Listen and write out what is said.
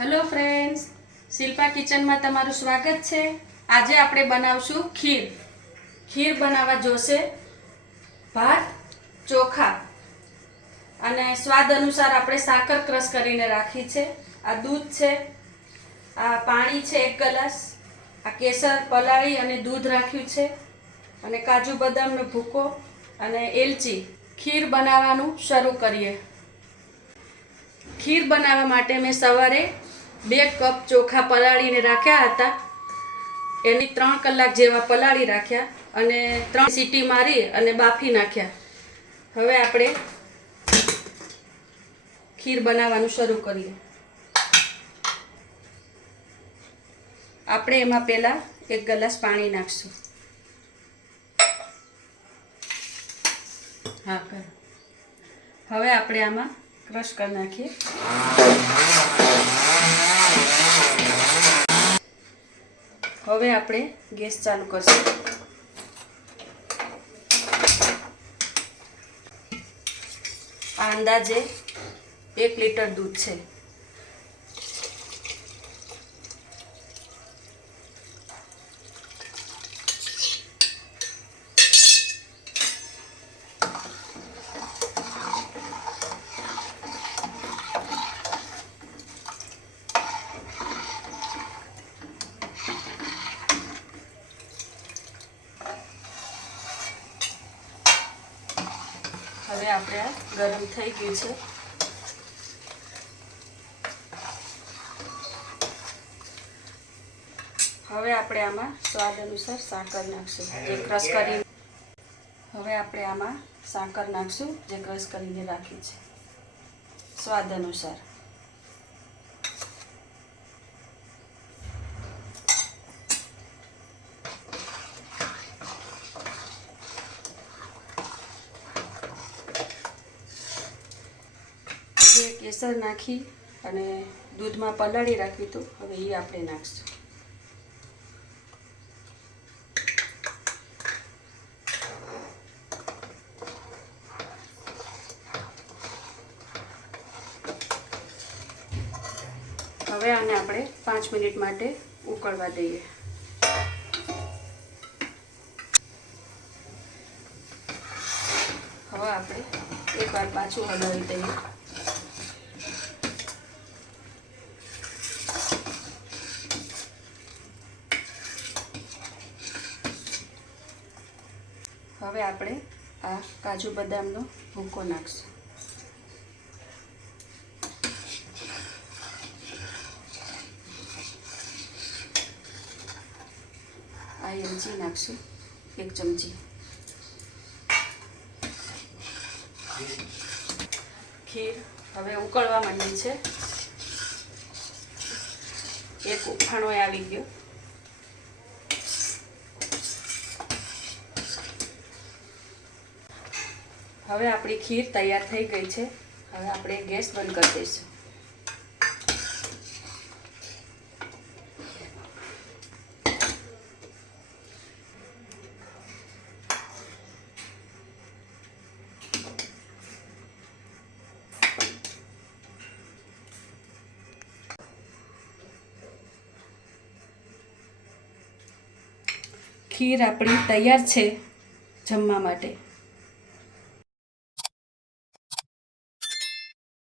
Hello friends, Shilpa kitchen में तमारुं स्वागत है। आज आपणे बनावशुं खीर। खीर बनावा जोशे भात, चोखा अने स्वाद अनुसार आपणे साकर क्रश करीने राखी छे। आ दूध छे, आ पाणी छे 1 ग्लास, आ केसर पलाળી अने दूध राख्युं छे अने काजू बदामनो भूको अने एलची। खीर बनाववानुं शरू करीए। खीर बनावा माटे मैं सवारे 2 कप चोखा पलाळीने राख्या हता। एनी 3 कलाक जेवा पलाળી राख्या अने 3 सीटी मारी अने बाफी नाख्या। हवे आपणे खीर बनाववानुं शरू करीए। आपणे एमां पहेला 1 ग्लास पाणी नाखशुं। हाँ कर। हवे आपणे आमां क्रश कर नाखीए। हवे आपणे गैस चालू करशुं। आ अंदाजे 1 लीटर दूध छे। હવે આપણે આ ગરમ થઈ ગયું છે। હવે આપણે આમાં સ્વાદ અનુસાર સાકર નાખશું જે ક્રશ કરી। હવે આપણે આમાં સાકર નાખશું જે ક્રશ કરીને રાખી છે સ્વાદ અનુસાર। केसर नाखी अने दूध में पलाળી राख्યું હતું। હવે એ આપણે નાખશું। હવે આને આપણે 5 મિનિટ માટે ઉકળવા દઈએ। હવે આપણે એકવાર પાછું હલાવી દઈએ। હવે આપણે આ કાજુ બદામનો ભૂકો નાખશું। આ એલચી નાખશું 1 ચમચી। ખીર હવે ઉકળવા માંડી છે। એક ઉફાણો આવી ગયો। હવે આપણી ખીર તૈયાર થઈ ગઈ છે। હવે આપણે ગેસ બંધ કરી દઈશું। ખીર આપણી તૈયાર છે જમવા માટે।